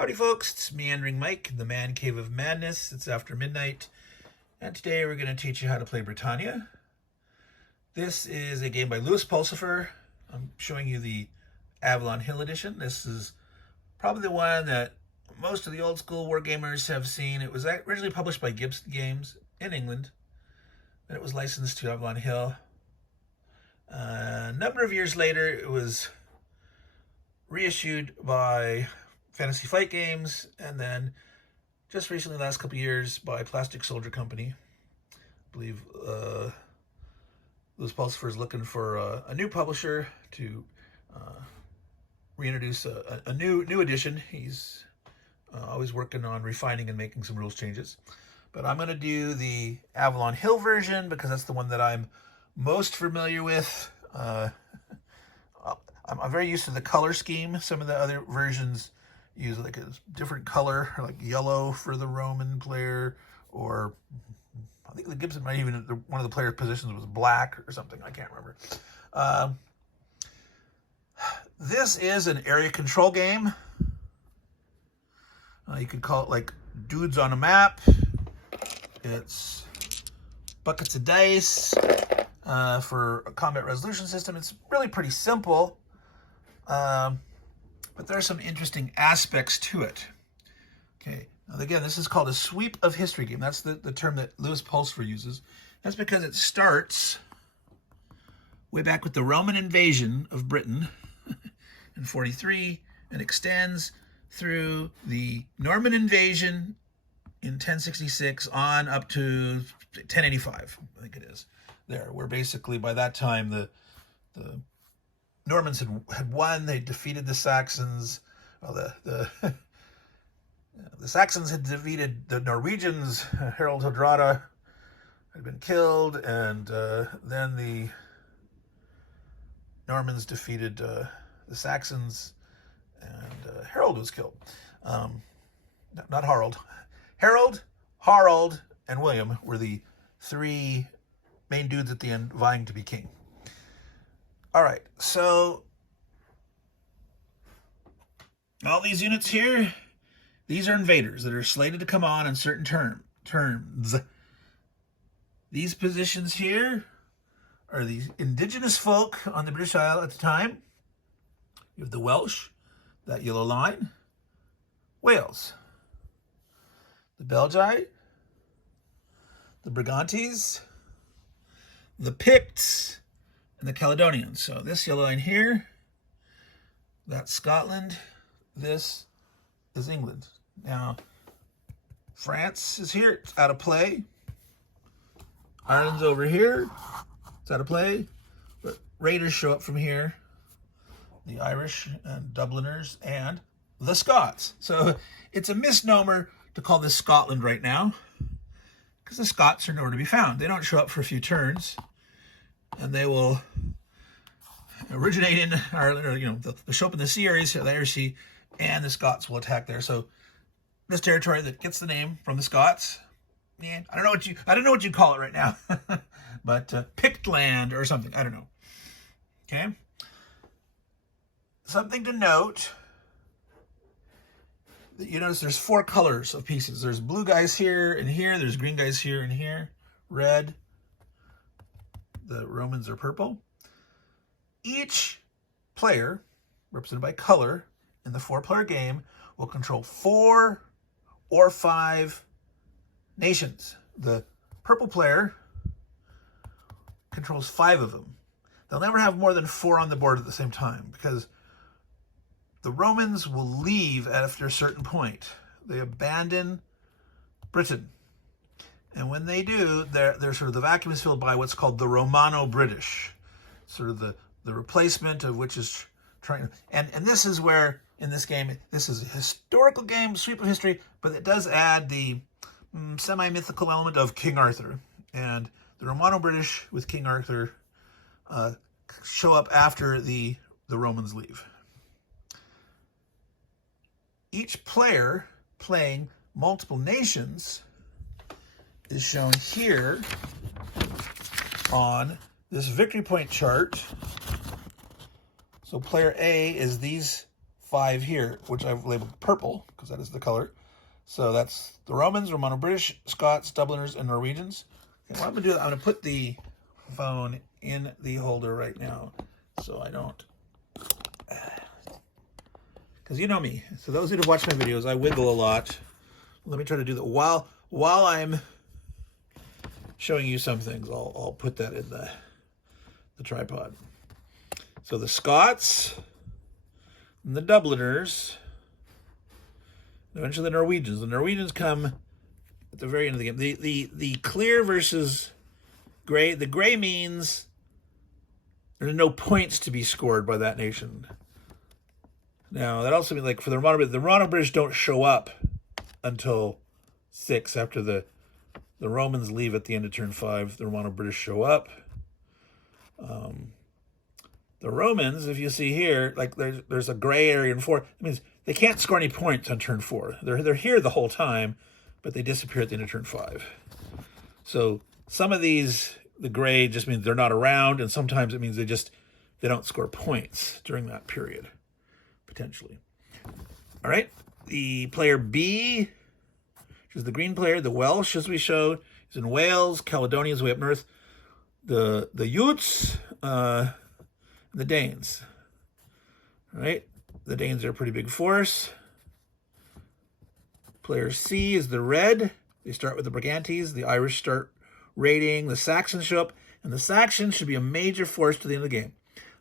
Howdy folks, it's Meandering Mike, the man cave of madness. It's after midnight, and today we're going to teach you how to play Britannia. This is a game by Lewis Pulsipher. I'm showing you the Avalon Hill edition. This is probably the one that most of the old school wargamers have seen. It was originally published by Gibson Games in England, and it was licensed to Avalon Hill. A number of years later, it was reissued by Fantasy Flight Games, and then just recently, last couple of years, by Plastic Soldier Company. I believe Lewis Pulsipher is looking for a new publisher to reintroduce a new edition. He's always working on refining and making some rules changes. But I'm going to do the Avalon Hill version because that's the one that I'm most familiar with. I'm very used to the color scheme. Some of the other versions use like a different color, like yellow for the Roman player, or I think the Gibson might even, one of the player positions was black or something. I can't remember. This is an area control game. You could call it like dudes on a map. It's buckets of dice for a combat resolution system. It's really pretty simple. But there are some interesting aspects to it. Okay, now again, this is called a sweep of history game. That's the term that Lewis Pulsipher uses. That's because it starts way back with the Roman invasion of Britain in 43 and extends through the Norman invasion in 1066 on up to 1085, I think it is. There, where basically by that time the Normans had won. They defeated the Saxons. Well, the Saxons had defeated the Norwegians. Harold Hardrada had been killed, and then the Normans defeated the Saxons, and Harold was killed. Not Harald. Harold, Harald, and William were the three main dudes at the end vying to be king. All right, so all these units here, these are invaders that are slated to come on certain turns. These positions here are the indigenous folk on the British Isles at the time. You have the Welsh, that yellow line, Wales, the Belgi, the Brigantes, the Picts, and the Caledonians. So this yellow line here, that's Scotland. This is England. Now, France is here. It's out of play. Ireland's over here. It's out of play. But Raiders show up from here. The Irish and Dubliners and the Scots. So it's a misnomer to call this Scotland right now because the Scots are nowhere to be found. They don't show up for a few turns. And they will originate in Ireland, or they'll show up in the sea areas, the Irish Sea, and the Scots will attack there. So this territory that gets the name from the Scots, man, I don't know what you call it right now, but Pict land or something. I don't know. Okay. Something to note. You notice there's 4 colors of pieces. There's blue guys here and here. There's green guys here and here. Red. The Romans are purple. Each player, represented by color, in the 4-player game will control 4 or 5 nations. The purple player controls 5 of them. They'll never have more than 4 on the board at the same time because the Romans will leave after a certain point. They abandon Britain. And when they do, they're sort of the vacuum is filled by what's called the Romano-British, sort of the replacement of which is trying. And this is where, in this game, this is a historical game, sweep of history, but it does add the semi-mythical element of King Arthur. And the Romano-British with King Arthur show up after the Romans leave. Each player playing multiple nations is shown here on this victory point chart. So player A is these 5 here, which I've labeled purple because that is the color. So that's the Romans, Romano-British, Scots, Dubliners, and Norwegians. Okay, what I'm going to do, I'm going to put the phone in the holder right now so I don't... Because you know me. So those who have watched my videos, I wiggle a lot. Let me try to do that while I'm showing you some things. I'll put that in the tripod. So the Scots and the Dubliners, eventually the Norwegians. The Norwegians come at the very end of the game. The clear versus gray. The gray means there's no points to be scored by that nation. Now, that also means, like, for the Romano-British don't show up until 6 after the Romans leave at the end of turn 5. The Romano-British show up. The Romans, if you see here, like, there's a gray area in 4. It means they can't score any points on turn 4. They're here the whole time, but they disappear at the end of turn 5. So some of these, the gray just means they're not around, and sometimes it means they don't score points during that period. Potentially. All right, the player B, which is the green player, the Welsh, as we showed, is in Wales. Caledonia is way up north. The Utes, the Danes. All right, the Danes are a pretty big force. Player C is the red. They start with the Brigantes. The Irish start raiding. The Saxons show up, and the Saxons should be a major force to the end of the game.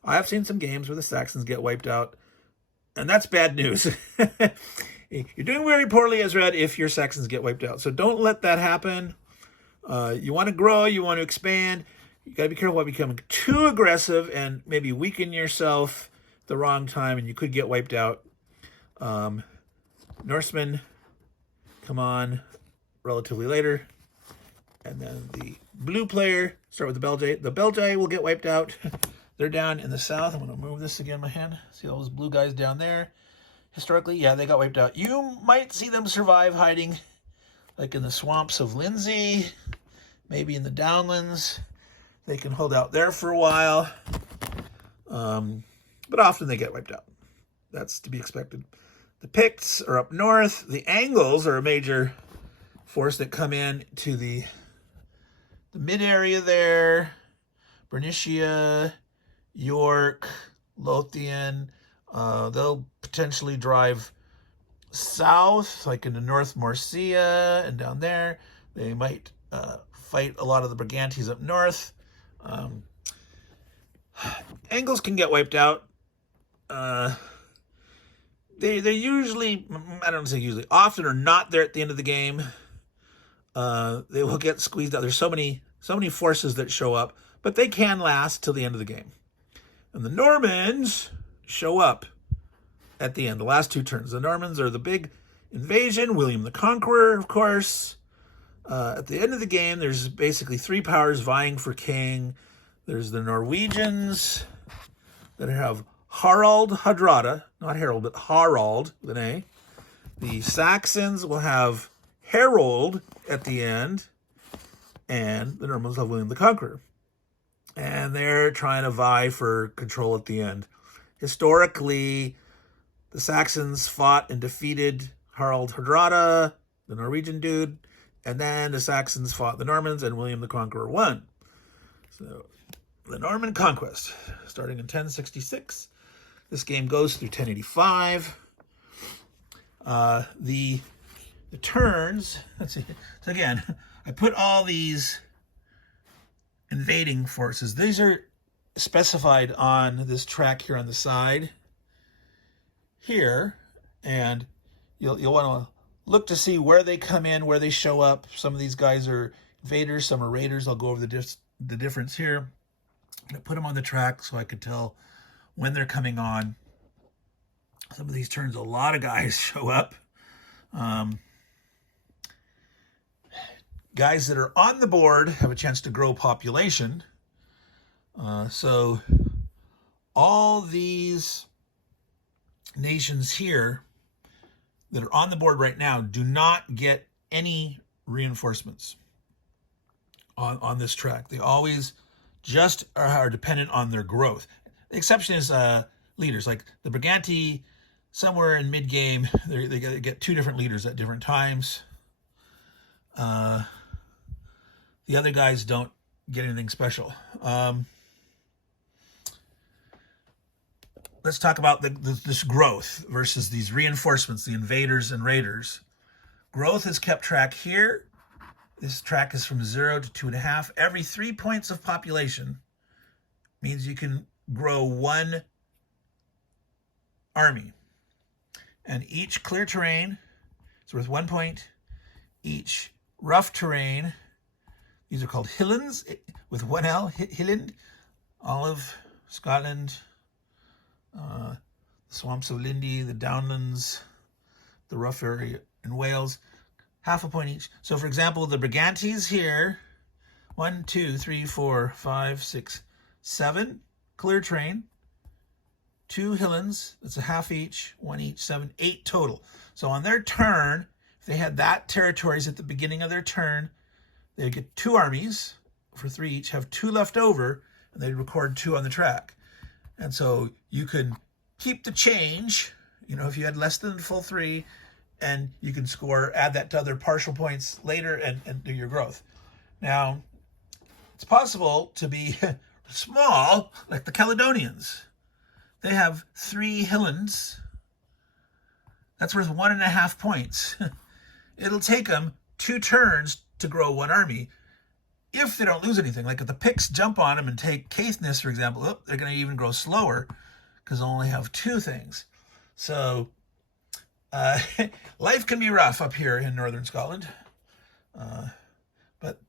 I have seen some games where the Saxons get wiped out, and that's bad news. You're doing very poorly as red if your Saxons get wiped out. So don't let that happen. You want to grow. You want to expand. You got to be careful about becoming too aggressive and maybe weaken yourself the wrong time, and you could get wiped out. Norsemen come on relatively later. And then the blue player, start with the Belgae. The Belgae will get wiped out. They're down in the south. I'm going to move this again in my hand. See all those blue guys down there? Historically, yeah, they got wiped out. You might see them survive hiding, like in the swamps of Lindsay, maybe in the downlands. They can hold out there for a while. But often they get wiped out. That's to be expected. The Picts are up north. The Angles are a major force that come in to the mid area there. Bernicia, York, Lothian. They'll potentially drive south, like into North Morcia and down there. They might fight a lot of the Brigantes up north. Angles can get wiped out. They usually, I don't say usually, often are not there at the end of the game. They will get squeezed out. There's so many forces that show up, but they can last till the end of the game. And the Normans show up at the end, the last 2 turns. The Normans are the big invasion. William the Conqueror, of course. At the end of the game, there's basically 3 powers vying for king. There's the Norwegians that have Harald Hardrada, not Harold, but Harald with an A. The Saxons will have Harold at the end, and the Normans have William the Conqueror. And they're trying to vie for control at the end. Historically, the Saxons fought and defeated Harald Hardrada, the Norwegian dude, and then the Saxons fought the Normans, and William the Conqueror won. So, the Norman Conquest, starting in 1066. This game goes through 1085. The turns, let's see. So again, I put all these invading forces. These are specified on this track here on the side here, and you'll want to look to see where they come in, where they show up. Some of these guys are invaders, some are raiders. I'll go over the difference here. I'm going to put them on the track so I could tell when they're coming on. Some of these turns, a lot of guys show up. Guys that are on the board have a chance to grow population. So all these nations here that are on the board right now do not get any reinforcements on this track. They always just are dependent on their growth. The exception is leaders, like the Briganti somewhere in mid-game, they get 2 different leaders at different times. The other guys don't get anything special. Let's talk about this growth versus these reinforcements, the invaders and raiders. Growth is kept track here. This track is from 0 to 2.5. Every 3 points of population means you can grow 1 army. And each clear terrain is worth 1 point. Each rough terrain, these are called hillands with 1 L, hilland, Olive, Scotland, the swamps of Lindy, the downlands, the rough area in Wales, 0.5 point each. So for example, the Brigantes here, 1, 2, 3, 4, 5, 6, 7 clear terrain, 2 hillands, that's 1/2 each, 1 each, 7, 8 total. So on their turn, if they had that territories at the beginning of their turn, they'd get 2 armies for 3 each, have 2 left over, and they'd record 2 on the track. And so you can keep the change, you know, if you had less than the full 3, and you can score, add that to other partial points later and do your growth. Now, it's possible to be small, like the Caledonians. They have 3 hillands. That's worth 1.5 points. It'll take them 2 turns to grow 1 army if they don't lose anything. Like if the Picts jump on them and take Caithness, for example, they're going to even grow slower because they'll only have 2 things. So life can be rough up here in northern Scotland. But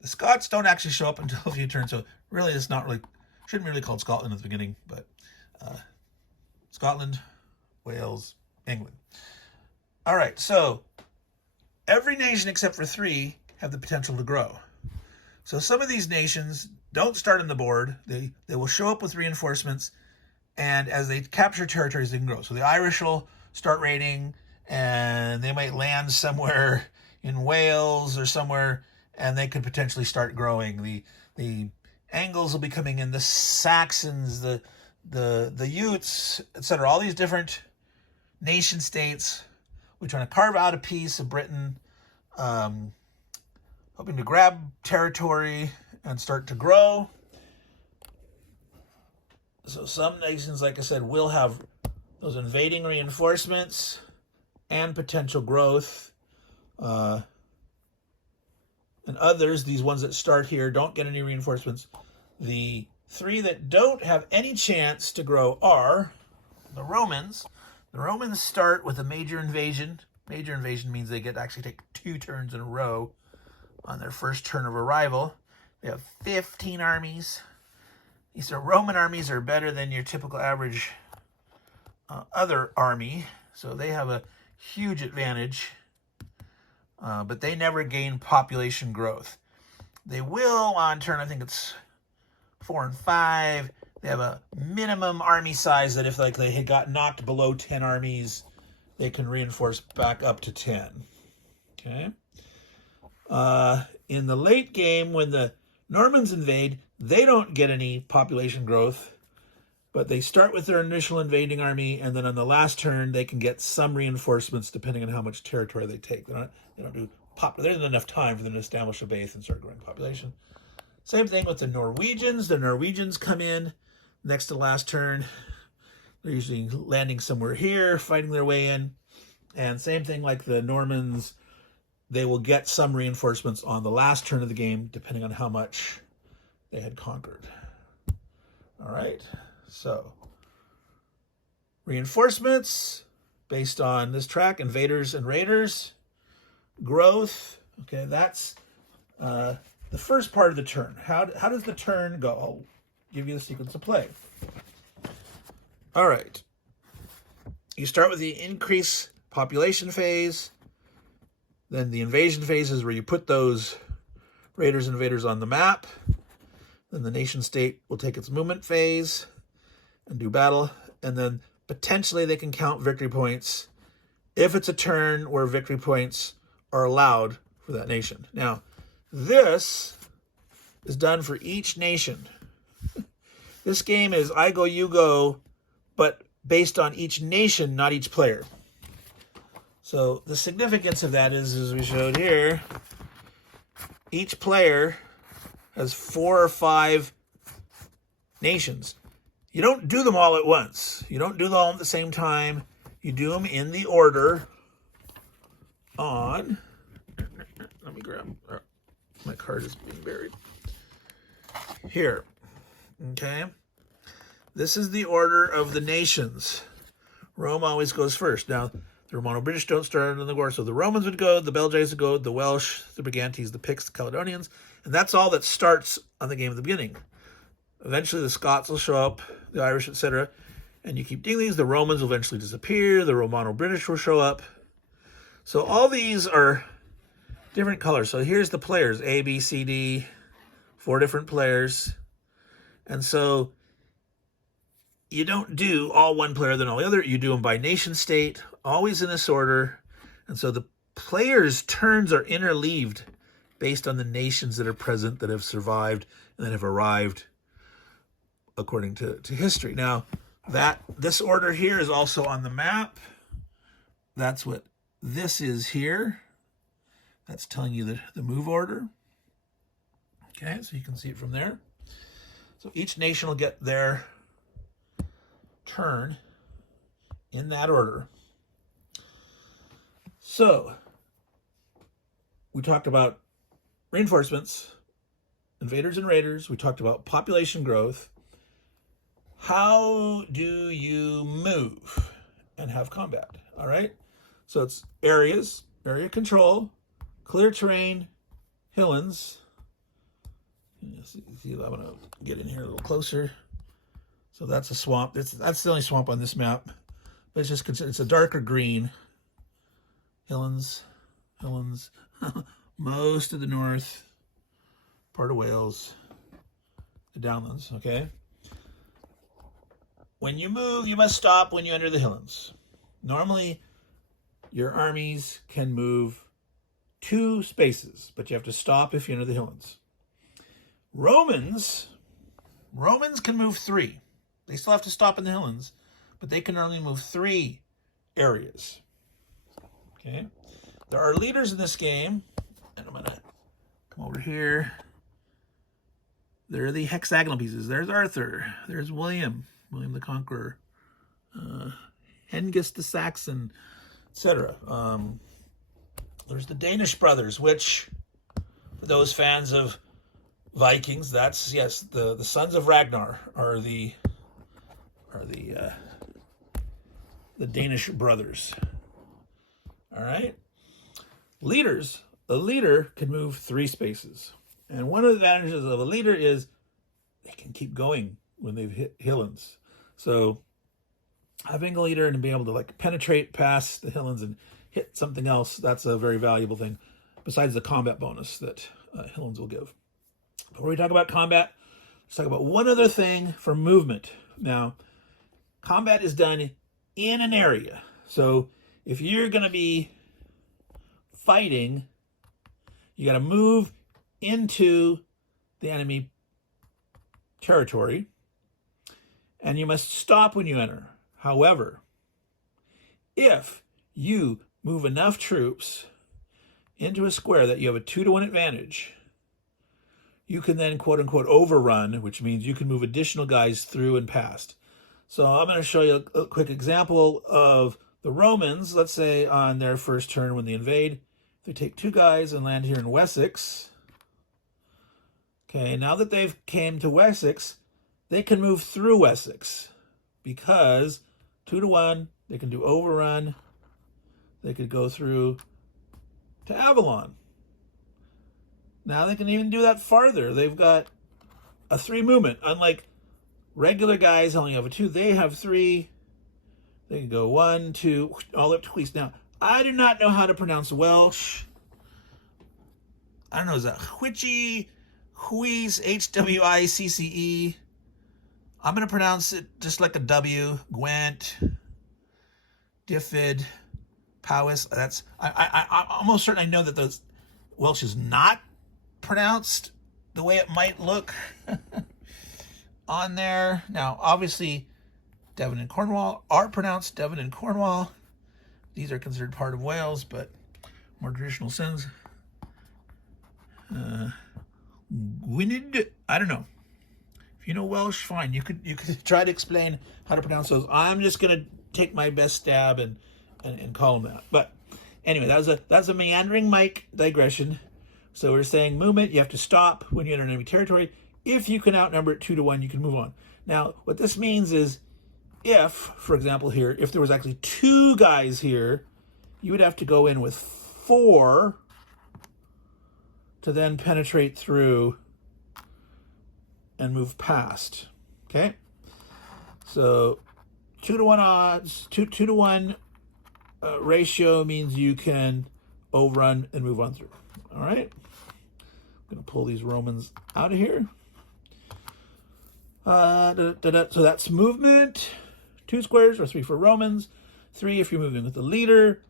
the Scots don't actually show up until a few turns. So really, it's not really, shouldn't be really called Scotland at the beginning, but Scotland, Wales, England. All right, so every nation except for 3 have the potential to grow. So some of these nations don't start on the board. They will show up with reinforcements, and as they capture territories, they can grow. So the Irish will start raiding, and they might land somewhere in Wales or somewhere, and they could potentially start growing. The Angles will be coming in, the Saxons, the Utes, etc. All these different nation states. We're trying to carve out a piece of Britain, hoping to grab territory and start to grow. So some nations, like I said, will have those invading reinforcements and potential growth. And others, these ones that start here, don't get any reinforcements. The 3 that don't have any chance to grow are the Romans. The Romans start with a major invasion. Major invasion means they get to actually take 2 turns in a row on their first turn of arrival. They have 15 armies. These Roman armies are better than your typical average other army, so they have a huge advantage, but they never gain population growth. They will on turn, I think it's 4 and 5. They have a minimum army size that if like they had got knocked below 10 armies, they can reinforce back up to 10. Okay. In the late game, when the Normans invade, they don't get any population growth, but they start with their initial invading army, and then on the last turn, they can get some reinforcements depending on how much territory they take. They don't do there isn't enough time for them to establish a base and start growing population. Same thing with the Norwegians. The Norwegians come in next to the last turn. They're usually landing somewhere here, fighting their way in. And same thing like the Normans, they will get some reinforcements on the last turn of the game, depending on how much they had conquered. All right, so reinforcements based on this track, invaders and raiders, growth. Okay, that's the first part of the turn. How does the turn go? I'll give you the sequence of play. All right, you start with the increase population phase. Then the invasion phase is where you put those raiders and invaders on the map. Then the nation state will take its movement phase and do battle. And then potentially they can count victory points if it's a turn where victory points are allowed for that nation. Now, this is done for each nation. This game is I go, you go, but based on each nation, not each player. So the significance of that is, as we showed here, each player has 4 or 5 nations. You don't do them all at once. You don't do them all at the same time. You do them in the order on... Let me grab... my card is being buried. Here. Okay? This is the order of the nations. Rome always goes first. Now, the Romano-British don't start in the war, so the Romans would go, the Belgae would go, the Welsh, the Brigantes, the Picts, the Caledonians, and that's all that starts on the game at the beginning. Eventually, the Scots will show up, the Irish, etc., and you keep doing these. The Romans will eventually disappear. The Romano-British will show up. So all these are different colors. So here's the players, A, B, C, D, 4 different players. And so you don't do all one player than all the other. You do them by nation state, always in this order. And so the players' turns are interleaved based on the nations that are present, that have survived, and that have arrived according to history. Now, this order here is also on the map. That's what this is here. That's telling you the move order. Okay, so you can see it from there. So each nation will get their turn in that order. So we talked about reinforcements, invaders and raiders. We talked about population growth. How do you move and have combat? All right. So it's areas, area control, clear terrain, hilllands. See, I'm going to get in here a little closer. So that's a swamp. That's the only swamp on this map. But it's just it's a darker green. Hilllands. Most of the north, part of Wales, the downlands, okay? When you move, you must stop when you enter the hilllands. Normally, your armies can move 2 spaces, but you have to stop if you enter the hilllands. Romans can move 3. They still have to stop in the hilllands, but they can only move 3 areas. Okay? There are leaders in this game, and I'm going to come over here. There are the hexagonal pieces. There's Arthur. There's William the Conqueror. Hengist the Saxon, etc. There's the Danish brothers, which, for those fans of Vikings, that's, yes, the sons of Ragnar are the Danish brothers. All right. Leaders. A leader can move 3 spaces. And one of the advantages of a leader is they can keep going when they've hit hilllands. So having a leader and being able to like penetrate past the hilllands and hit something else, that's a very valuable thing, besides the combat bonus that hilllands will give. Before we talk about combat, let's talk about one other thing for movement. Now, combat is done in an area. So if you're going to be fighting, you got to move into the enemy territory, and you must stop when you enter. However, if you move enough troops into a square that you have a 2-to-1 advantage, you can then quote-unquote overrun, which means you can move additional guys through and past. So I'm going to show you a quick example of the Romans. Let's say on their first turn when they invade, they take 2 guys and land here in Wessex. Okay, now that they've came to Wessex, they can move through Wessex because 2-to-1, they can do overrun. They could go through to Avalon. Now they can even do that farther. They've got a 3 movement. Unlike regular guys only have a 2, they have 3. They can go 1, 2, all up to Huis. Now, I do not know how to pronounce Welsh. I don't know, is that Huici, Huis, H-W-I-C-C-E? I'm going to pronounce it just like a W. Gwent, Diffid, Powys. That's I'm almost certain I know that those Welsh is not pronounced the way it might look on there. Now, obviously, Devon and Cornwall are pronounced Devon and Cornwall. These are considered part of Wales, but more traditional sense. Gwynedd, I don't know. If you know Welsh, fine. You could try to explain how to pronounce those. I'm just gonna take my best stab and call them that. But anyway, that's a meandering Mike digression. So we're saying movement, you have to stop when you enter enemy territory. If you can outnumber it 2 to 1, you can move on. Now, what this means is if, for example here, if there was actually 2 guys here, you would have to go in with 4 to then penetrate through and move past. Okay? So 2 to 1 odds, 2 to 1 ratio means you can overrun and move on through. All right? I'm going to pull these Romans out of here. So that's movement. 2 squares or 3 for Romans. 3 if you're moving with the leader.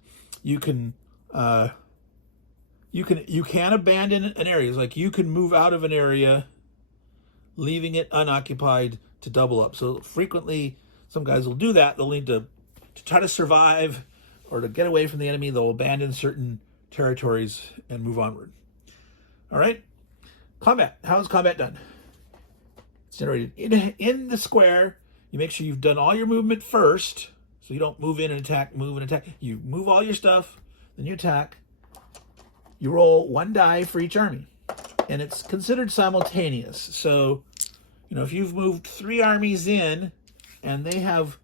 You can abandon an area. It's like you can move out of an area, leaving it unoccupied to double up. So frequently, some guys will do that. They'll need to try to survive or to get away from the enemy. They'll abandon certain territories and move onward. All right. Combat. How is combat done? It's generated in the square. You make sure you've done all your movement first, so you don't move in and attack, move and attack. You move all your stuff, then you attack. You roll 1 die for each army, and it's considered simultaneous. So, you know, if you've moved 3 armies in and they have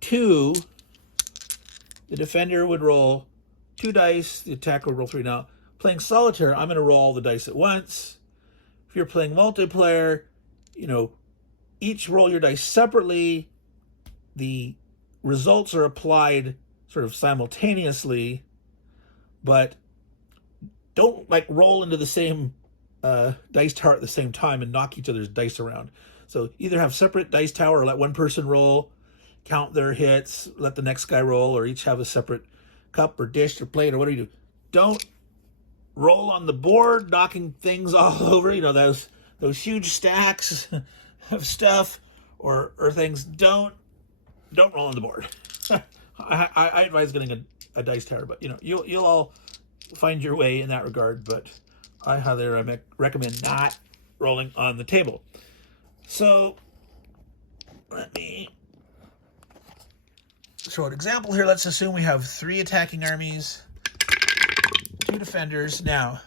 2, the defender would roll 2 dice, the attacker would roll 3. Now, playing solitaire, I'm going to roll all the dice at once. If you're playing multiplayer, you know, each roll your dice separately. The results are applied sort of simultaneously, but don't like roll into the same dice tower at the same time and knock each other's dice around. So either have separate dice tower or let one person roll, count their hits, let the next guy roll, or each have a separate cup or dish or plate or whatever you do. Don't roll on the board, knocking things all over. You know, those huge stacks of stuff or things. Don't roll on the board. I advise getting a dice tower, but you know, you'll all find your way in that regard. But I highly recommend not rolling on the table. So let me show an example here. Let's assume we have 3 attacking armies, 2 defenders. Now,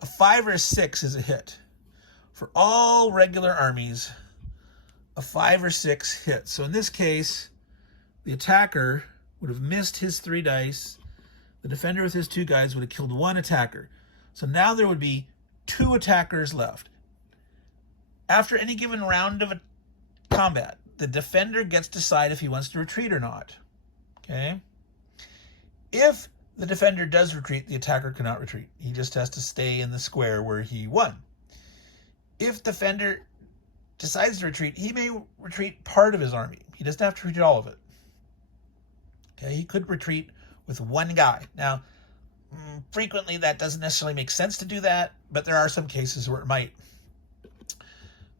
a 5 or a 6 is a hit. For all regular armies, a 5 or 6 hits. So in this case, the attacker would have missed his 3 dice. The defender with his 2 guys would have killed 1 attacker. So now there would be 2 attackers left. After any given round of a combat, the defender gets to decide if he wants to retreat or not. Okay? If the defender does retreat, the attacker cannot retreat. He just has to stay in the square where he won. If the defender decides to retreat, he may retreat part of his army. He doesn't have to retreat all of it. Okay? He could retreat with 1 guy. Now, frequently that doesn't necessarily make sense to do that, but there are some cases where it might.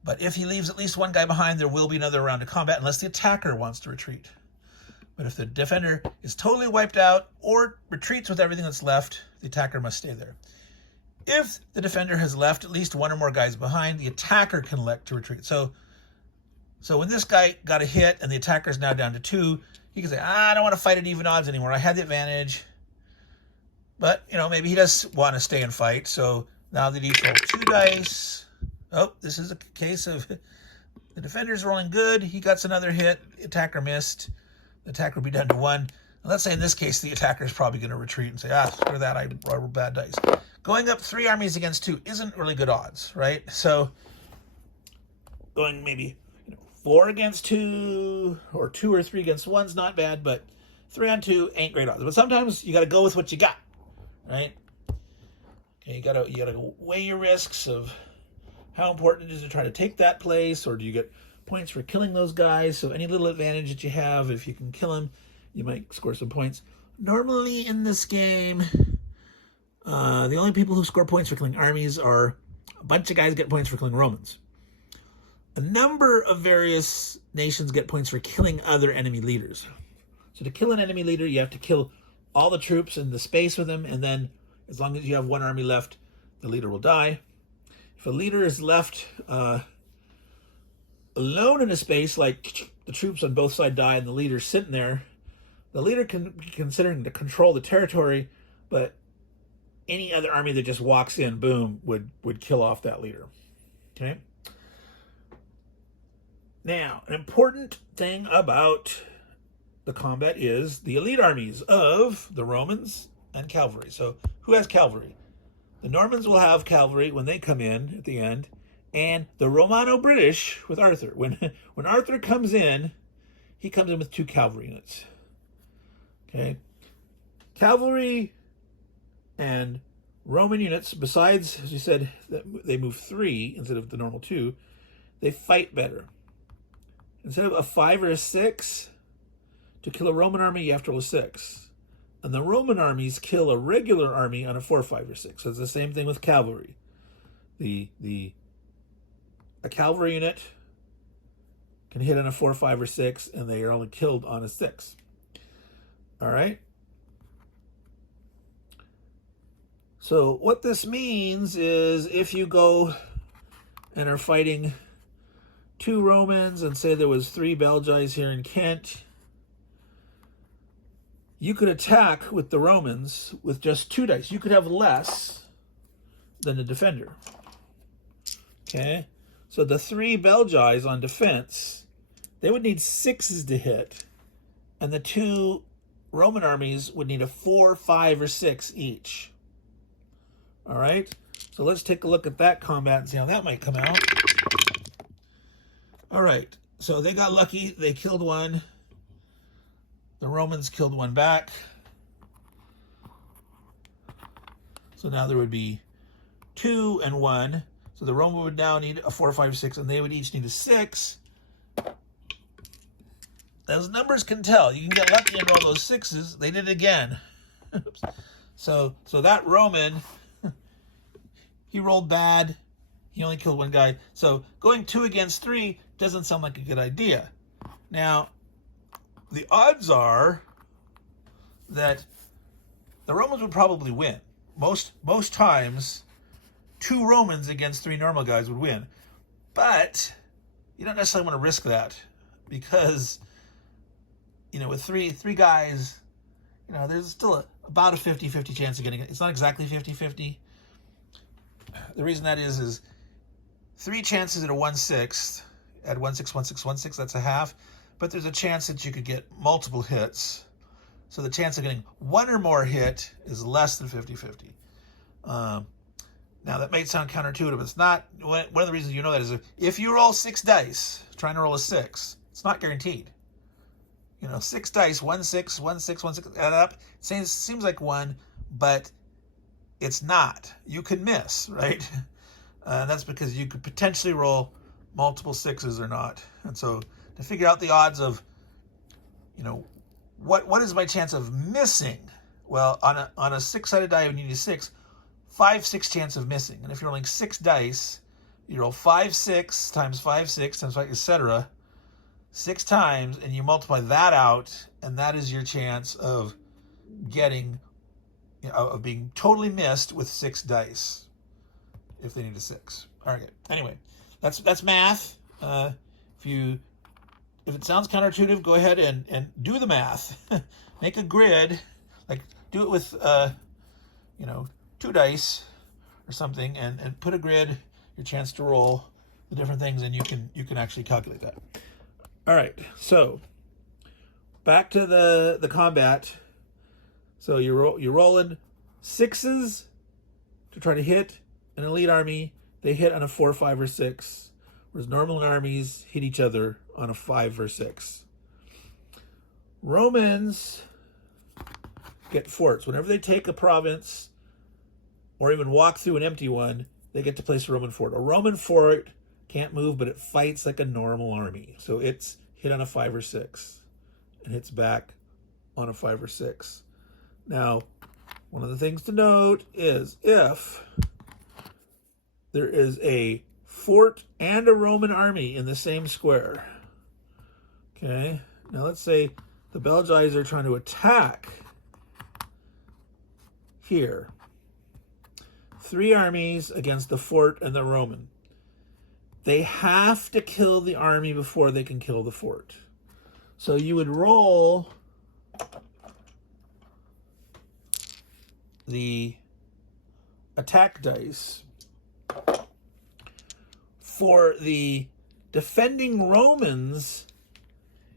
But if he leaves at least 1 guy behind, there will be another round of combat unless the attacker wants to retreat. But if the defender is totally wiped out or retreats with everything that's left, the attacker must stay there. If the defender has left at least 1 or more guys behind, the attacker can elect to retreat. So when this guy got a hit and the attacker is now down to 2, he can say, I don't want to fight at even odds anymore. I had the advantage. But, you know, maybe he does want to stay and fight. So now that he's rolled 2 dice. Oh, this is a case of the defender's rolling good. He got another hit. The attacker missed. The attacker will be down to 1. And let's say in this case, the attacker is probably going to retreat and say, screw that, I rolled bad dice. Going up 3 armies against 2 isn't really good odds, right? So going maybe 4 against 2 or 2 or 3 against 1's not bad, but 3 on 2 ain't great odds. But sometimes you got to go with what you got, right? Okay, you gotta weigh your risks of how important it is to try to take that place, or do you get points for killing those guys? So any little advantage that you have, if you can kill them, you might score some points. Normally in this game, the only people who score points for killing armies are a bunch of guys get points for killing Romans. a number of various nations get points for killing other enemy leaders. So to kill an enemy leader, you have to kill all the troops in the space with them, and then as long as you have one army left, the leader will die. If a leader is left alone in a space, like the troops on both sides die and the leader's sitting there, the leader can be considered to control the territory, but any other army that just walks in, boom, would kill off that leader. Okay? Now, an important thing about the combat is the elite armies of the Romans and cavalry. So who has cavalry? The Normans will have cavalry when they come in at the end, and the Romano-British with Arthur. When Arthur comes in, he comes in with 2 cavalry units. Okay? Cavalry and Roman units, besides, as you said, that they move 3 instead of the normal 2, they fight better. Instead of a 5 or a 6, to kill a Roman army, you have to roll a 6. And the Roman armies kill a regular army on a 4, 5, or 6. So it's the same thing with cavalry. A cavalry unit can hit on a 4, 5, or 6, and they are only killed on a 6. All right? So what this means is if you go and are fighting 2 Romans and say there was 3 Belgis here in Kent, you could attack with the Romans with just 2 dice. You could have less than the defender. Okay? So the 3 Belgis on defense, they would need 6s to hit, and the 2 Roman armies would need a 4, 5, or 6 each. All right? So let's take a look at that combat and see how that might come out. All right. So they got lucky. They killed one. The Romans killed one back. So now there would be 2 and 1. So the Roman would now need a 4, 5, 6, and they would each need a 6. Those numbers can tell. You can get lucky and roll those 6s. They did it again. So that Roman, he rolled bad. He only killed 1 guy. So going 2 against 3 doesn't sound like a good idea. Now, the odds are that the Romans would probably win. Most times, 2 Romans against 3 normal guys would win. But you don't necessarily want to risk that because, with three guys, there's still about a 50-50 chance of getting it. It's not exactly 50-50. The reason that is 3 chances at a 1/6. At 1/6, 1/6, 1/6, that's a half. But there's a chance that you could get multiple hits. So the chance of getting 1 or more hit is less than 50-50. Now, that may sound counterintuitive, but it's not. One of the reasons you know that is if you roll 6 dice, trying to roll a 6, it's not guaranteed. 6 dice, 1, 6, 1, 6, 1, 6, add up. It seems like 1, but it's not. You can miss, right? That's because you could potentially roll multiple 6s or not. And so to figure out the odds of, what is my chance of missing? Well, on a 6-sided die, when you need a 6, 5, 6 chance of missing. And if you're rolling 6 dice, you roll 5, 6 times 5, 6 times 5, etc. 6 times, and you multiply that out, and that is your chance of getting, of being totally missed with 6 dice if they need a 6. All right. Anyway, that's math. If it sounds counterintuitive, go ahead and do the math. Make a grid, like do it with 2 dice or something, and put a grid, your chance to roll the different things, and you can actually calculate that. All right, so back to the combat. So you're rolling 6s to try to hit an elite army. They hit on a 4, 5, or 6, whereas normal armies hit each other on a 5 or 6. Romans get forts. Whenever they take a province or even walk through an empty one, they get to place a Roman fort. A Roman fort can't move, but it fights like a normal army. So it's hit on a 5 or 6 and hits back on a 5 or 6. Now, one of the things to note is if there is a fort and a Roman army in the same square. Okay, now let's say the Belgians are trying to attack here. 3 armies against the fort and the Roman. They have to kill the army before they can kill the fort. So you would roll the attack dice. For the defending Romans,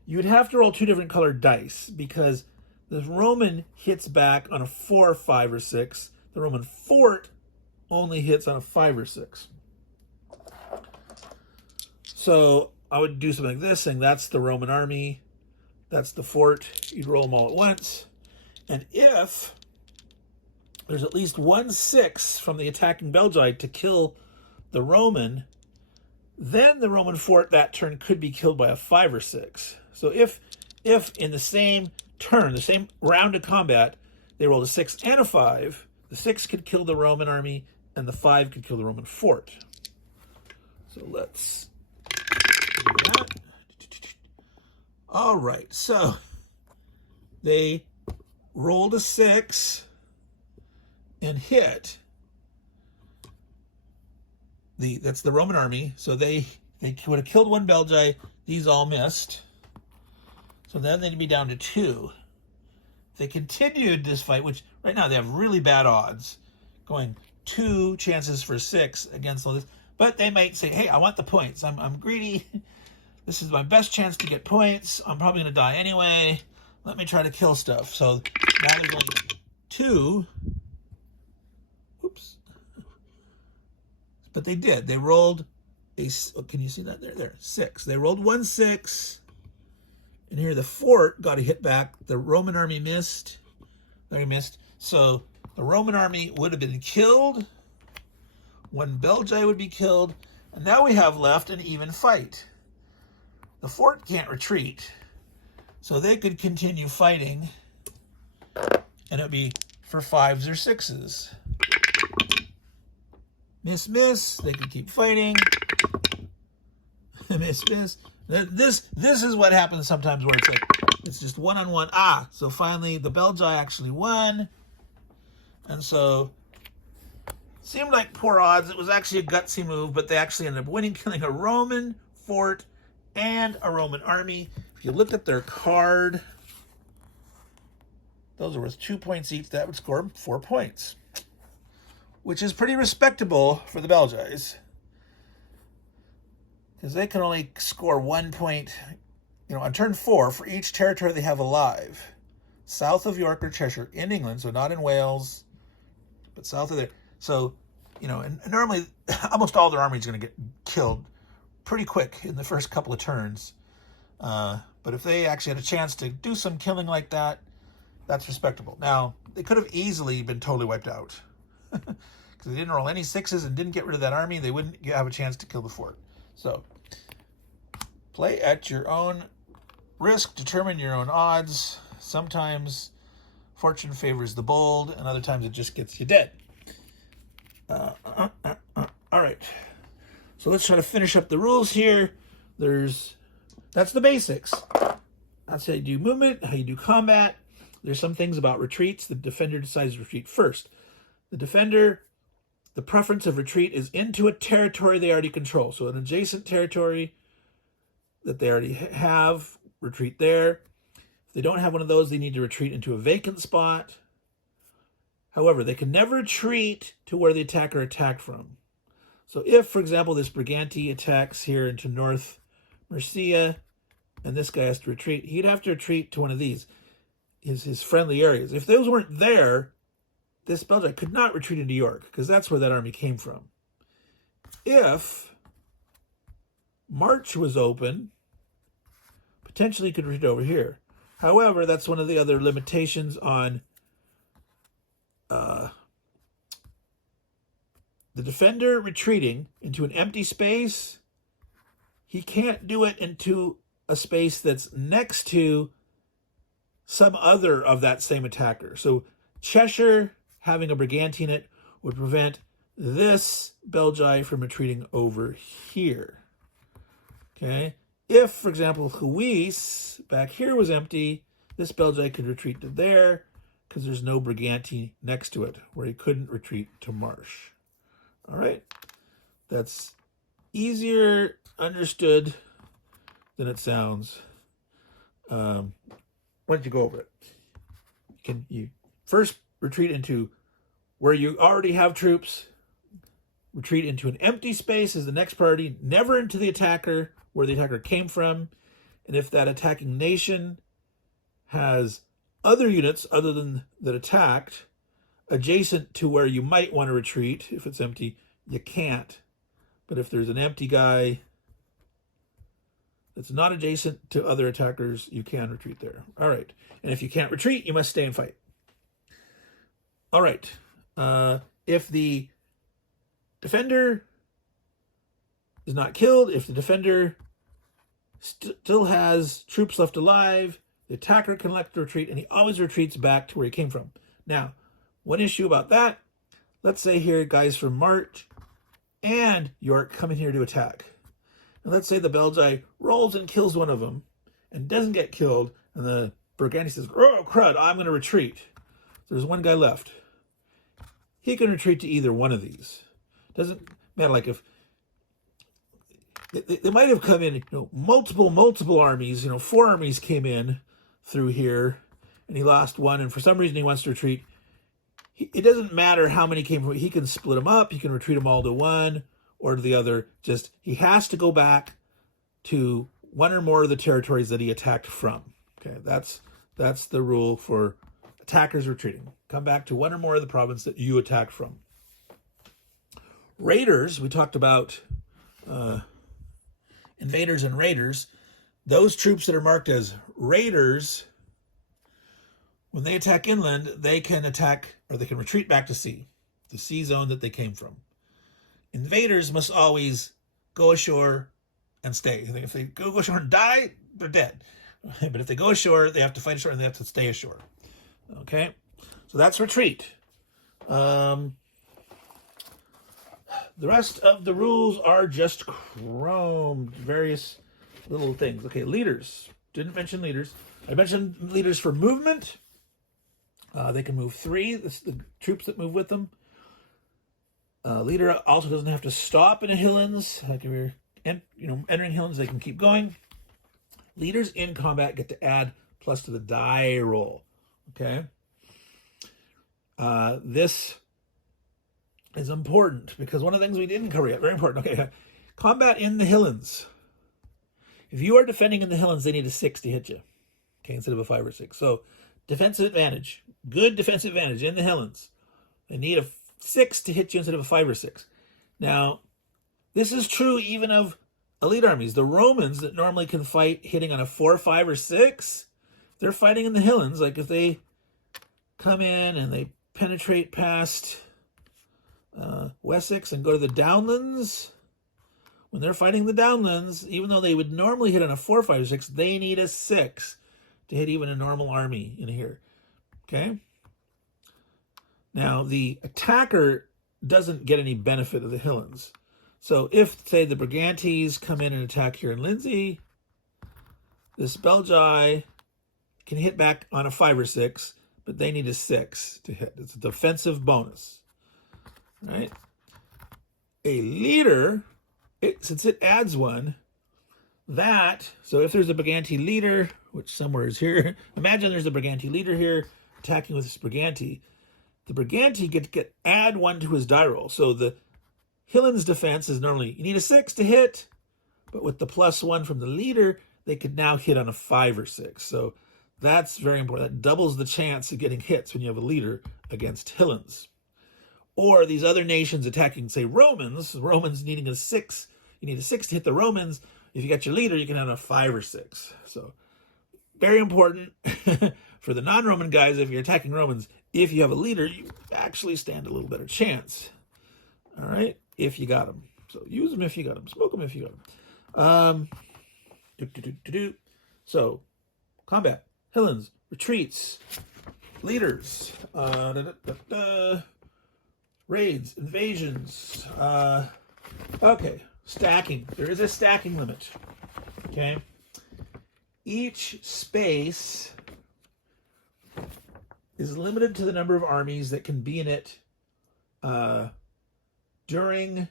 you'd have to roll 2 different colored dice because the Roman hits back on a 4, 5, or 6. The Roman fort only hits on a 5 or 6. So I would do something like this, saying that's the Roman army, that's the fort. You'd roll them all at once. And if there's at least 1 6 from the attacking Belgi to kill the Roman, then the Roman fort that turn could be killed by a 5 or 6. So if in the same turn, the same round of combat, they rolled a 6 and a 5, the 6 could kill the Roman army and the 5 could kill the Roman fort. So let's do that. All right, so they rolled a 6 and hit. That's the Roman army. So they would have killed 1 Belgi. These all missed. So then they'd be down to 2. If they continued this fight, which right now they have really bad odds, going 2 chances for 6 against all this. But they might say, hey, I want the points. I'm greedy. This is my best chance to get points. I'm probably going to die anyway. Let me try to kill stuff. So now there's only 2. Oops. But they did. They rolled a, can you see that there? There, 6. They rolled 1 6. And here the fort got a hit back. The Roman army missed. They missed. So the Roman army would have been killed. 1 Belgi would be killed. And now we have left an even fight. The fort can't retreat. So they could continue fighting. And it would be for 5s or 6s. Miss, miss. They could keep fighting. Miss, miss. This is what happens sometimes where it's like, it's just 1-on-1. So finally the Belgi actually won. And so, seemed like poor odds. It was actually a gutsy move, but they actually ended up winning, killing a Roman fort and a Roman army. If you look at their card, those are worth 2 points each. That would score 4 points, which is pretty respectable for the Belgians, because they can only score 1 point, on turn 4 for each territory they have alive, south of York or Cheshire in England, so not in Wales, but south of there. So, and normally almost all their army is going to get killed pretty quick in the first couple of turns. But if they actually had a chance to do some killing like that, that's respectable. Now, they could have easily been totally wiped out. Because they didn't roll any 6s and didn't get rid of that army, they wouldn't have a chance to kill the fort. So, play at your own risk, determine your own odds. Sometimes fortune favors the bold, and other times it just gets you dead. All right. So let's try to finish up the rules here. That's the basics. That's how you do movement, how you do combat. There's some things about retreats. The defender decides to retreat first. The defender, the preference of retreat is into a territory they already control. So an adjacent territory that they already have, retreat there. If they don't have one of those, they need to retreat into a vacant spot. However, they can never retreat to where the attacker attacked from. So if, for example, this Britannia attacks here into North Mercia, and this guy has to retreat, he'd have to retreat to one of these, his friendly areas. If those weren't there, this Belgian could not retreat into York, because that's where that army came from. If March was open, potentially could retreat over here. However, that's one of the other limitations on the defender retreating into an empty space. He can't do it into a space that's next to some other of that same attacker. So Cheshire having a Britannia in it would prevent this Belgae from retreating over here. Okay. If, for example, Luis back here was empty, this Belgae could retreat to there because there's no Britannia next to it where he couldn't retreat to Marsh. All right. That's easier understood than it sounds. Why don't you go over it? You first retreat into where you already have troops. Retreat into an empty space is the next priority. Never into the attacker where the attacker came from. And if that attacking nation has other units other than that attacked adjacent to where you might want to retreat, if it's empty, you can't. But if there's an empty guy that's not adjacent to other attackers, you can retreat there. All right. And if you can't retreat, you must stay and fight. All right. If the defender is not killed, if the defender still has troops left alive, the attacker can elect to retreat, and he always retreats back to where he came from. Now, one issue about that, let's say here guys from March and York come in here to attack. And let's say the Belgae rolls and kills one of them and doesn't get killed, and the Britannia says, oh, crud, I'm going to retreat. There's one guy left. He can retreat to either one of these. Doesn't matter, like if they might have come in, multiple armies, 4 armies came in through here, and he lost one, and for some reason he wants to retreat. It doesn't matter how many came from. He can split them up. He can retreat them all to one or to the other. Just he has to go back to one or more of the territories that he attacked from. Okay, that's the rule for attackers retreating. Come back to one or more of the province that you attacked from. Raiders, we talked about invaders and raiders. Those troops that are marked as raiders, when they attack inland, they can attack or they can retreat back to sea, the sea zone that they came from. Invaders must always go ashore and stay. If they go ashore and die, they're dead. But if they go ashore, they have to fight ashore and they have to stay ashore. Okay? So that's retreat. The rest of the rules are just chromed, various little things. Okay, leaders. Didn't mention leaders. I mentioned leaders for movement. They can move 3. This is the troops that move with them. Leader also doesn't have to stop in a Hilllands. Like if you're entering Hilllands, they can keep going. Leaders in combat get to add plus to the die roll. Okay. This is important because one of the things we didn't cover yet, very important. Okay, combat in the Hilllands. If you are defending in the Hilllands, they need a 6 to hit you. Okay, instead of a 5 or 6. So defensive advantage, good defensive advantage in the Hilllands. They need a 6 to hit you instead of a 5 or 6. Now, this is true even of elite armies. The Romans that normally can fight hitting on a 4, 5, or 6, they're fighting in the Hilllands. Like if they come in and they penetrate past Wessex and go to the Downlands, when they're fighting the Downlands, even though they would normally hit on a 4, 5, or 6, they need a 6 to hit even a normal army in here. Okay? Now, the attacker doesn't get any benefit of the Hilllands. So if, say, the Brigantes come in and attack here in Lindsay, this Belgae can hit back on a 5 or 6, but they need a 6 to hit. It's a defensive bonus. Right? A leader, since it adds 1, so if there's a Brigante leader, which somewhere is here, imagine there's a Brigante leader here attacking with this Brigante. The Brigante get add 1 to his die roll. So the Hilllands defense is normally, you need a 6 to hit, but with the +1 from the leader, they could now hit on a 5 or 6. So that's very important. That doubles the chance of getting hits when you have a leader against Hilllands. Or these other nations attacking, say, Romans needing a 6. You need a 6 to hit the Romans. If you got your leader, you can have a 5 or 6. So very important for the non-Roman guys. If you're attacking Romans, if you have a leader, you actually stand a little better chance. All right, if you got them. So use them if you got them. Smoke them if you got them. So combat, Hilllands, retreats, leaders. Raids, invasions. Okay, stacking. There is a stacking limit. Okay. Each space is limited to the number of armies that can be in it during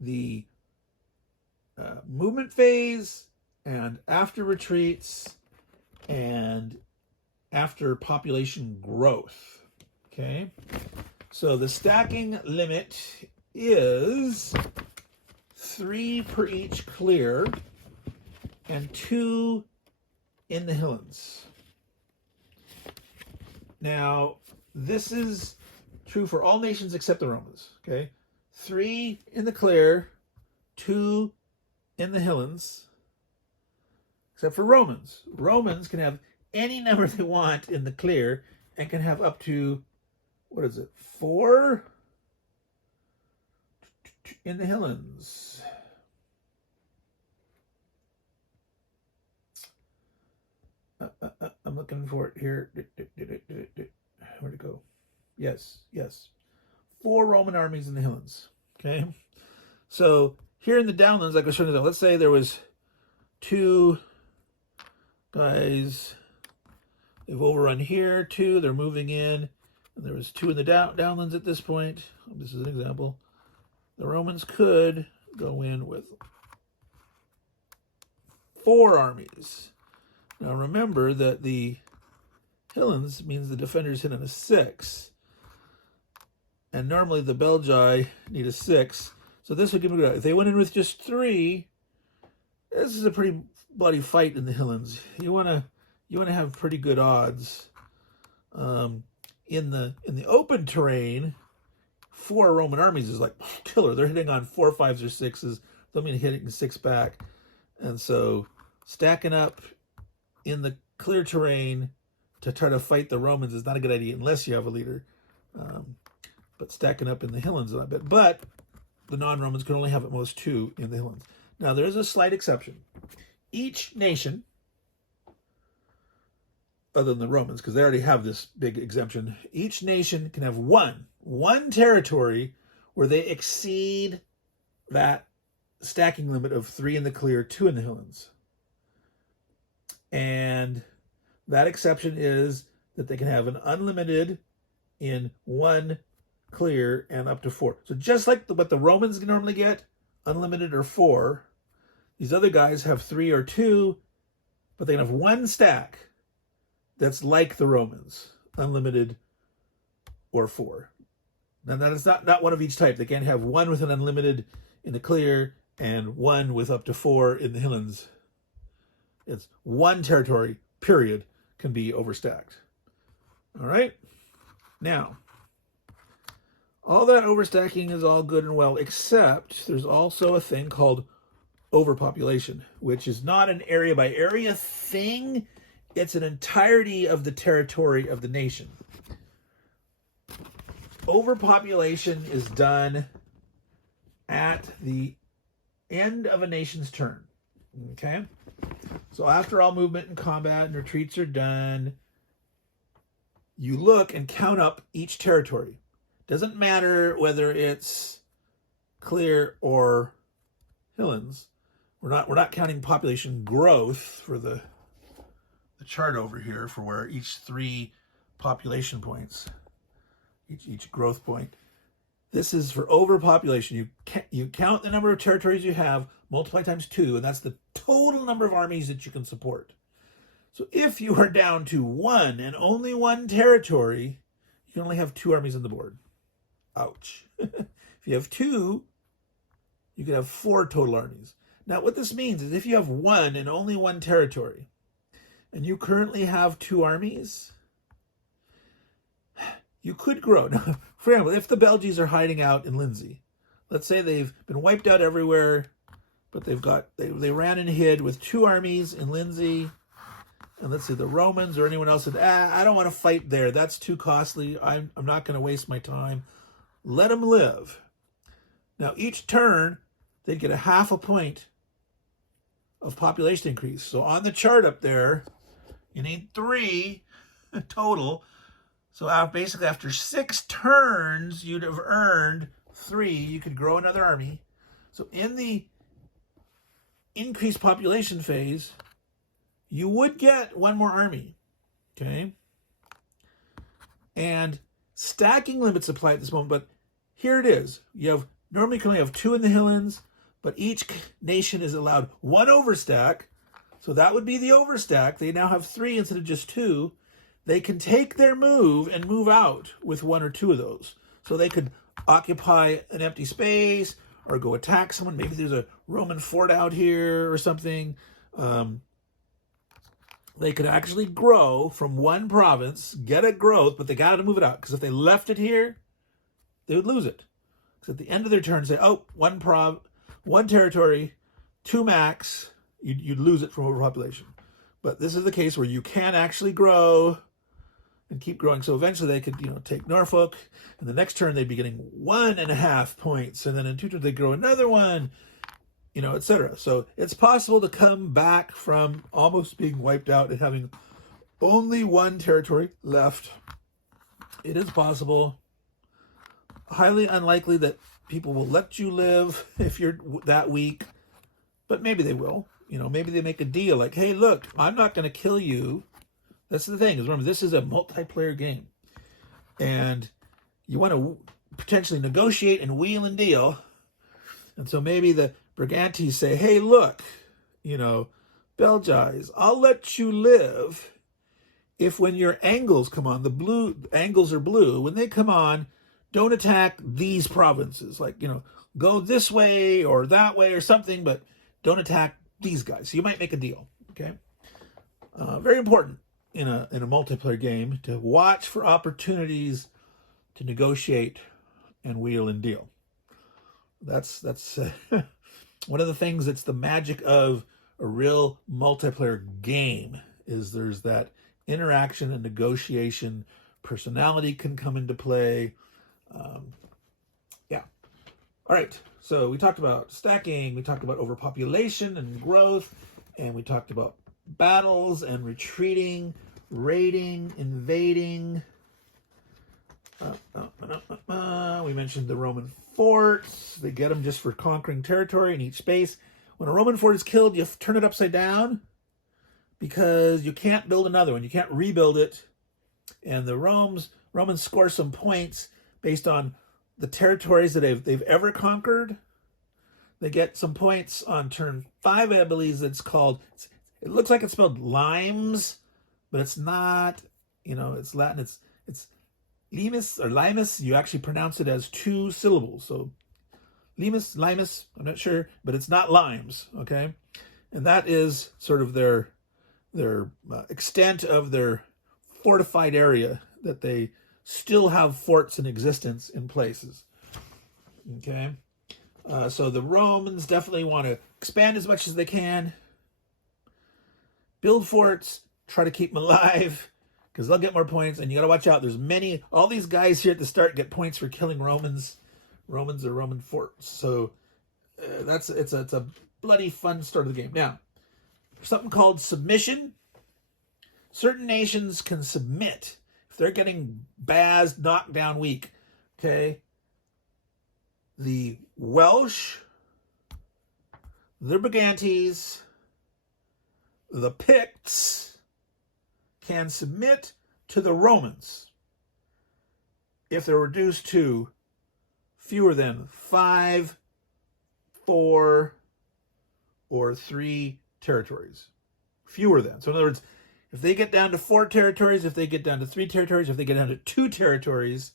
the movement phase and after retreats and after population growth. Okay, so the stacking limit is 3 per each clear and 2 in the Hilllands. Now, this is true for all nations except the Romans. Okay, 3 in the clear, 2 in the Hilllands, except for Romans. Romans can have any number they want in the clear and can have up to, 4 in the Hilllands. I'm looking for it here. Where'd it go? Yes. 4 Roman armies in the Hilllands. Okay, so here in the downlands, like I was showing you, let's say there was 2 guys. They've overrun here, 2. They're moving in, and there was 2 in the downlands at this point. This is an example. The Romans could go in with 4 armies. Now remember that the Hilllands means the defenders hit on a 6. And normally the Belgae need a 6. So this would give them a good. If they went in with just 3, this is a pretty bloody fight in the Hilllands. You want to have pretty good odds. In the open terrain, 4 Roman armies is like killer. They're hitting on 4, 5s, or 6s. They'll mean hitting 6 back. And so stacking up in the clear terrain to try to fight the Romans is not a good idea unless you have a leader. But stacking up in the Hilllands is not bad. But the non-Romans can only have at most 2 in the Hilllands. Now, there is a slight exception. Each nation, other than the Romans, because they already have this big exemption, each nation can have one territory where they exceed that stacking limit of 3 in the clear, 2 in the Hilllands. And that exception is that they can have an unlimited in 1 clear and up to 4. So just like what the Romans normally get, unlimited or 4, these other guys have 3 or 2, but they can have 1 stack that's like the Romans, unlimited or 4. Now that is not one of each type. They can't have 1 with an unlimited in the clear and 1 with up to 4 in the Hilllands. It's 1 territory, period, can be overstacked. All right? Now, all that overstacking is all good and well, except there's also a thing called overpopulation, which is not an area by area thing. It's an entirety of the territory of the nation. Overpopulation is done at the end of a nation's turn. Okay? So after all movement and combat and retreats are done, you look and count up each territory. Doesn't matter whether it's clear or Hilllands. We're not counting population growth for the chart over here for where each 3 population points, each growth point. This is for overpopulation. You count the number of territories you have, multiply times 2, and that's the total number of armies that you can support. So if you are down to 1 and only 1 territory, you can only have 2 armies on the board. Ouch. If you have 2, you can have 4 total armies. Now what this means is if you have 1 and only 1 territory, and you currently have 2 armies, you could grow. Now, for example, if the Belgians are hiding out in Lindsey, let's say they've been wiped out everywhere, but they ran and hid with 2 armies in Lindsey, and let's say the Romans or anyone else said, I don't want to fight there. That's too costly. I'm not going to waste my time. Let them live. Now, each turn, they'd get a 0.5 point of population increase. So on the chart up there, you need 3 total. So basically after 6 turns, you'd have earned 3. You could grow another army. So in the increased population phase, you would get 1 more army. Okay? And stacking limits apply at this moment, but here it is. Normally you can only have 2 in the Highlands, but each nation is allowed 1 overstack. So that would be the overstack. They now have 3 instead of just 2. They can take their move and move out with 1 or 2 of those. So they could occupy an empty space or go attack someone. Maybe there's a Roman fort out here or something. They could actually grow from 1 province, get a growth, but they got to move it out. Because if they left it here, they would lose it. Because at the end of their turn, say, oh, 1 territory, 2 max, you'd lose it from overpopulation. But this is the case where you can actually grow and keep growing. So eventually they could, take Norfolk, and the next turn they'd be getting 1.5 points, and then in 2 turns they grow another 1, etc. So it's possible to come back from almost being wiped out and having only 1 territory left. It is possible. Highly unlikely that people will let you live if you're that weak, but maybe they will. Maybe they make a deal like, hey, look, I'm not going to kill you. That's the thing, is remember, this is a multiplayer game. And you want to potentially negotiate and wheel and deal. And so maybe the Brigantes say, hey, look, Belgize, I'll let you live if when your angles come on, the blue angles are blue, when they come on, don't attack these provinces. Like, go this way or that way or something, but don't attack these guys. So you might make a deal, okay? Very important in a multiplayer game to watch for opportunities to negotiate and wheel and deal. That's one of the things that's the magic of a real multiplayer game, is there's that interaction and negotiation. Personality can come into play. Yeah. All right. So we talked about stacking, we talked about overpopulation and growth, and we talked about battles and retreating, raiding, invading. We mentioned the Roman forts. They get them just for conquering territory in each space. When a Roman fort is killed, you turn it upside down because you can't build another one. You can't rebuild it. And the Romans score some points based on the territories that they've ever conquered. They get some points on turn 5, I believe. It looks like it's spelled limes, but it's not. It's Latin. It's limes or limus. You actually pronounce it as 2 syllables. So limus, limus, I'm not sure, but it's not limes, okay? And that is sort of their extent of their fortified area, that they still have forts in existence in places, okay? So the Romans definitely want to expand as much as they can, build forts, try to keep them alive, because they'll get more points, and you got to watch out. There's all these guys here at the start get points for killing Romans or Roman forts. So it's a bloody fun start of the game. Now, there's something called submission. Certain nations can submit if they're getting bazzed, knocked down, weak. Okay, the Welsh, the Brigantes, the Picts can submit to the Romans if they're reduced to fewer than 5, 4, or 3 territories. Fewer than. So in other words, if they get down to 4 territories, if they get down to 3 territories, if they get down to 2 territories,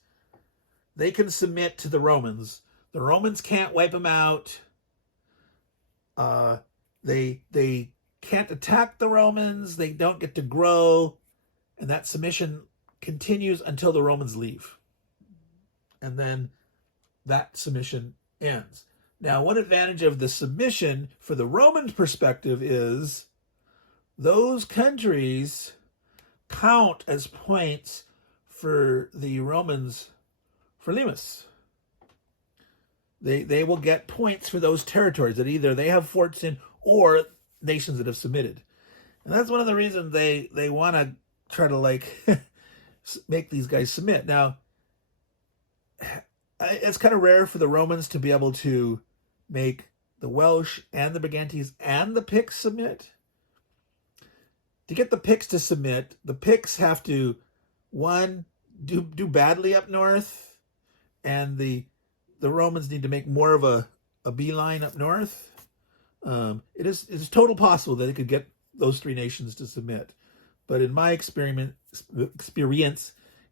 they can submit to the Romans. The Romans can't wipe them out. They can't attack the Romans. They don't get to grow. And that submission continues until the Romans leave. And then that submission ends. Now, one advantage of the submission for the Roman perspective is those countries count as points for the Romans for limes. They will get points for those territories that either they have forts in or nations that have submitted. And that's one of the reasons they want to try to make these guys submit. Now, it's kind of rare for the Romans to be able to make the Welsh and the Brigantes and the Picts submit. To get the Picts to submit, the Picts have to, one, do badly up north, and the Romans need to make more of a beeline up north. It's total possible that they could get those three nations to submit. But in my experience,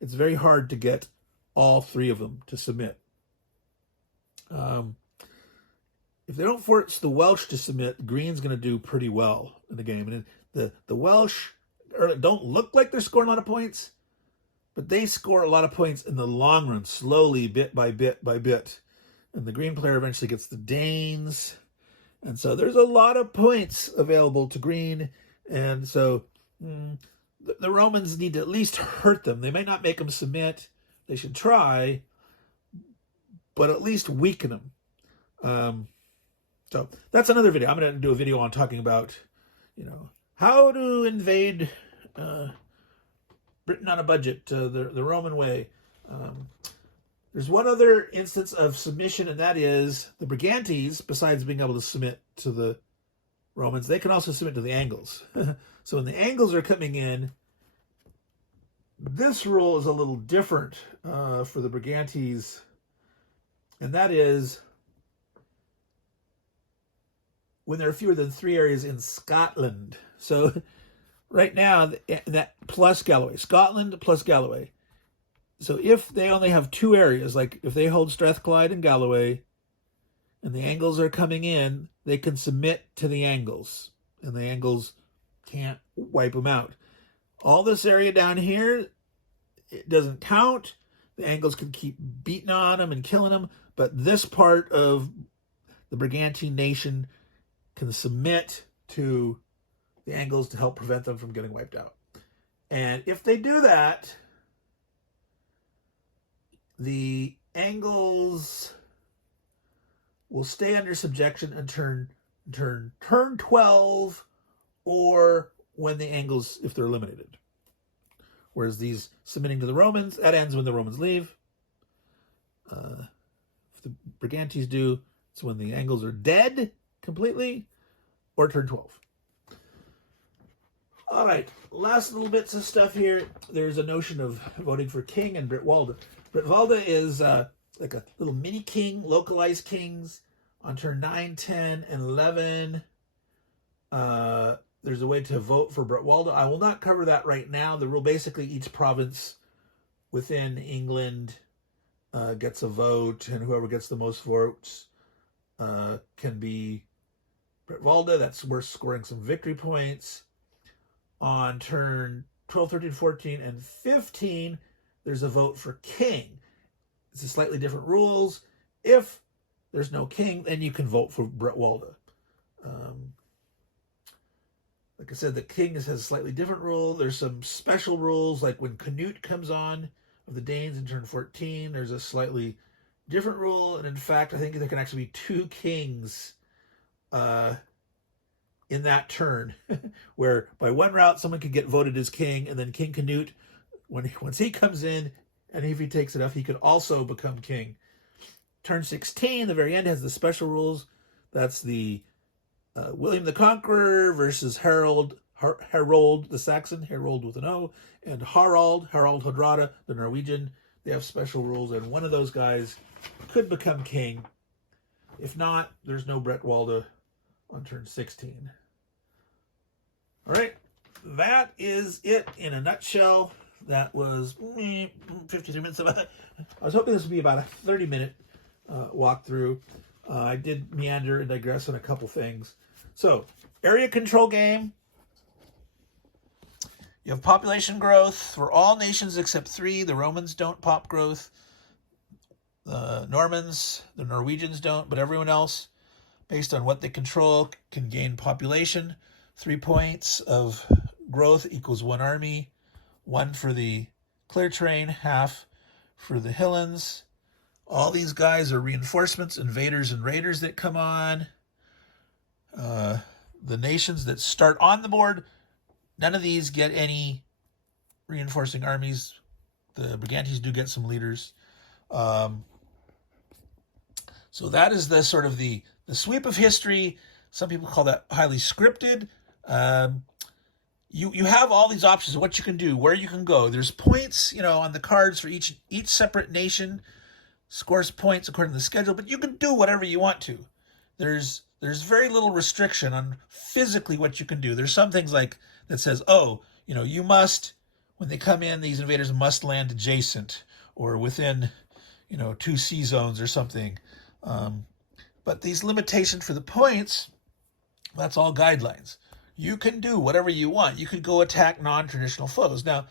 it's very hard to get all three of them to submit. If they don't force the Welsh to submit, Green's going to do pretty well in the game. And the Welsh don't look like they're scoring a lot of points, but they score a lot of points in the long run, slowly, bit by bit by bit. And the Green player eventually gets the Danes. And so there's a lot of points available to Green. And so the Romans need to at least hurt them. They might not make them submit. They should try, but at least weaken them. So that's another video. I'm going to do a video on talking about, how to invade Britain on a budget, the Roman way. There's one other instance of submission, and that is the Brigantes, besides being able to submit to the Romans, they can also submit to the Angles. So when the Angles are coming in, this rule is a little different for the Brigantes, and that is when there are fewer than 3 areas in Scotland. So right now, that plus Galloway, Scotland plus Galloway. So if they only have 2 areas, like if they hold Strathclyde and Galloway, and the Angles are coming in, they can submit to the Angles, and the Angles can't wipe them out. All this area down here, it doesn't count. The Angles can keep beating on them and killing them, but this part of the Brigantine nation can submit to the Angles to help prevent them from getting wiped out. And if they do that, the Angles will stay under subjection and turn 12, or when the Angles, if they're eliminated. Whereas these submitting to the Romans, that ends when the Romans leave. If the Brigantes do, it's when the Angles are dead completely, or turn 12. All right, last little bits of stuff here. There's a notion of voting for king and Britwalda. Britwalda is like a little mini king, localized kings. On turn 9, 10, and 11, there's a way to vote for Britwalda. I will not cover that right now. The rule, basically, each province within England gets a vote, and whoever gets the most votes can be Britwalda. That's worth scoring some victory points. On turn 12, 13, 14, and 15, there's a vote for king. It's a slightly different rules. If there's no king, then you can vote for Britwalda. Like I said, the king has a slightly different rule. There's some special rules, like when Canute comes on of the Danes in turn 14, there's a slightly different rule. And in fact, I think there can actually be 2 kings in that turn, where by one route someone could get voted as king, and then King Canute, once he comes in, and if he takes enough, he could also become king. Turn 16, the very end, has the special rules. That's the William the Conqueror versus Harold the Saxon, Harold with an O, and Harald Hardrada, the Norwegian. They have special rules, and one of those guys could become king. If not, there's no Britwalda on turn 16. All right, that is it in a nutshell. That was 53 minutes of it. I was hoping this would be about a 30-minute walkthrough. I did meander and digress on a couple things. So, area control game. You have population growth for all nations except 3. The Romans don't pop growth. The Normans, the Norwegians don't, but everyone else, based on what they control, can gain population. 3 points of growth equals 1 army. 1 for the clear terrain, half for the Hillans. All these guys are reinforcements, invaders and raiders that come on. The nations that start on the board, none of these get any reinforcing armies. the Brigantes do get some leaders. So that is the sort of the sweep of history. Some people call that highly scripted. You have all these options of what you can do, where you can go. There's points, on the cards for each separate nation. Scores points according to the schedule, but you can do whatever you want to. There's very little restriction on physically what you can do. There's some things like that says, you must, when they come in, these invaders must land adjacent or within, 2 sea zones or something. But these limitations for the points, that's all guidelines. You can do whatever you want. You could go attack non-traditional foes. Now,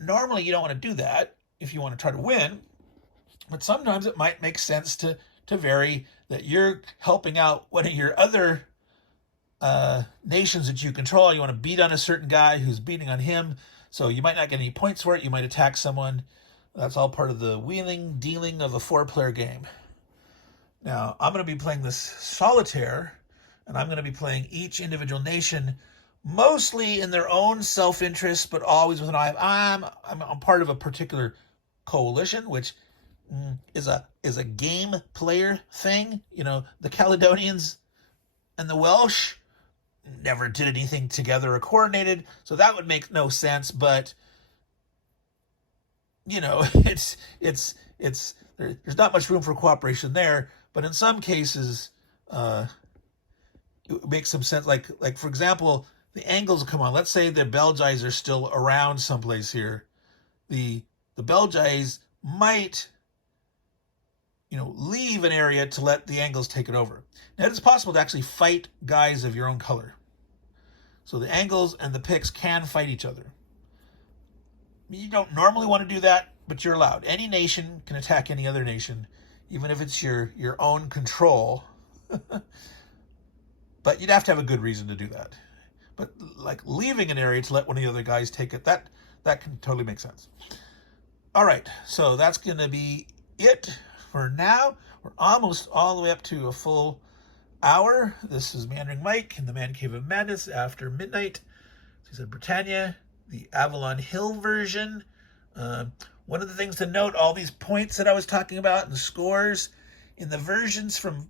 normally you don't want to do that if you want to try to win, but sometimes it might make sense to vary that you're helping out one of your other nations that you control. You want to beat on a certain guy who's beating on him, so you might not get any points for it. You might attack someone. That's all part of the wheeling, dealing of a 4-player game. Now, I'm going to be playing this solitaire, and I'm going to be playing each individual nation mostly in their own self-interest, but always with an eye. I'm part of a particular coalition, which is a game player thing. The Caledonians and the Welsh never did anything together or coordinated, so that would make no sense. But it's there's not much room for cooperation there. But in some cases, it makes some sense. Like for example, the Angles come on. Let's say the Belgians are still around someplace here. The Belgians might, leave an area to let the Angles take it over. Now, it is possible to actually fight guys of your own color. So the Angles and the Picts can fight each other. You don't normally want to do that, but you're allowed. Any nation can attack any other nation, even if it's your own control. But you'd have to have a good reason to do that. But like leaving an area to let one of the other guys take it, that can totally make sense. All right, so that's going to be it for now. We're almost all the way up to a full hour. This is Meandering Mike in the Man Cave of Madness after midnight. This is Britannia, the Avalon Hill version. One of the things to note, all these points that I was talking about and the scores in the versions from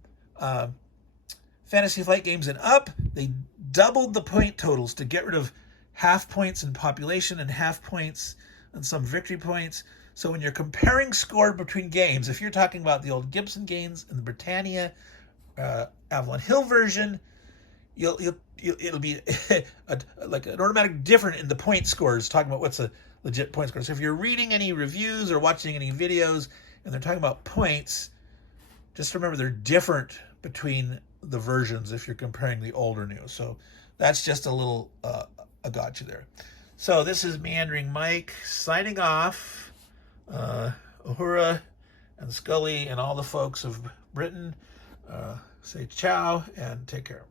Fantasy Flight Games and up, they doubled the point totals to get rid of half points in population and half points and some victory points. So when you're comparing score between games, if you're talking about the old Gibson games and the Britannia Avalon Hill version, it'll be like an automatic different in the point scores, talking about what's a legit point score. So if you're reading any reviews or watching any videos and they're talking about points, just remember they're different between the versions if you're comparing the old or new. So that's just a little a gotcha there. So this is Meandering Mike signing off. Uhura and Scully and all the folks of Britain say ciao and take care.